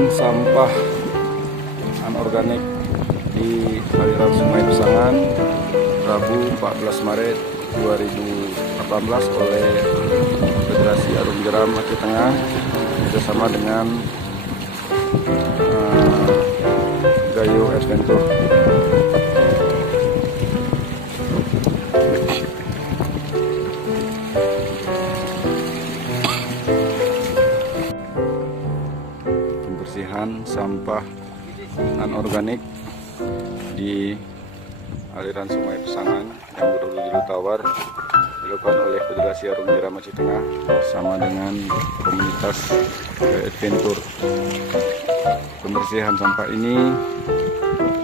pembersihan sampah anorganik di aliran Sungai Pesangan Rabu 14 Maret 2018 oleh Federasi Arum Jeram Aceh Tengah bersama dengan Gayo Adventure. Pembersihan sampah anorganik di aliran Sungai Pesangan yang berhulu tawar dilakukan oleh Federasi Arum Jeram Aceh Tengah bersama dengan komunitas Adventure. Pembersihan sampah ini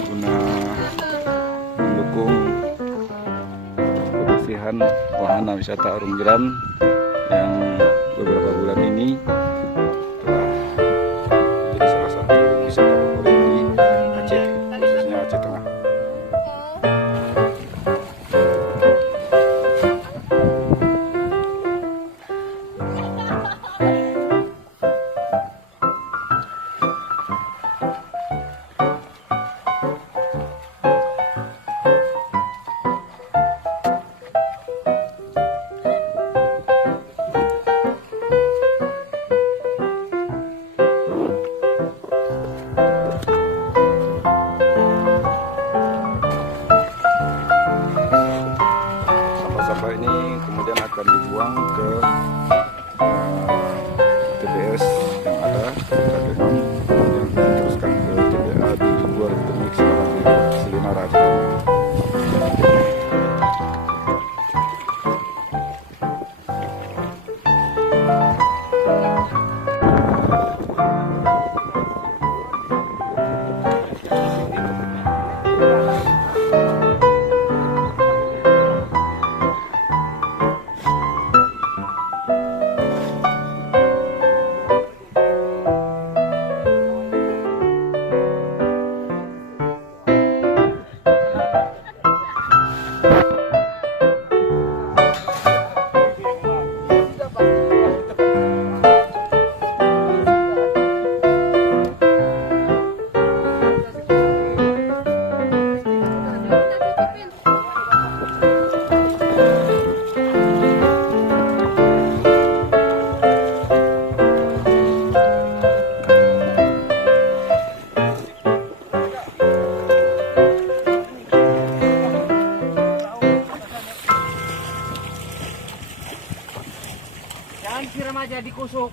guna mendukung kebersihan wahana wisata Arum Jeram yang beberapa bulan ini telah menjadi salah satu wisata favorit di Aceh, khususnya Aceh Tengah. Sampah ini kemudian akan dibuang ke TPS yang ada di Kemang, kemudian diteruskan ke TPA di luar Temik Selinara. Jangan siram aja dikusuk.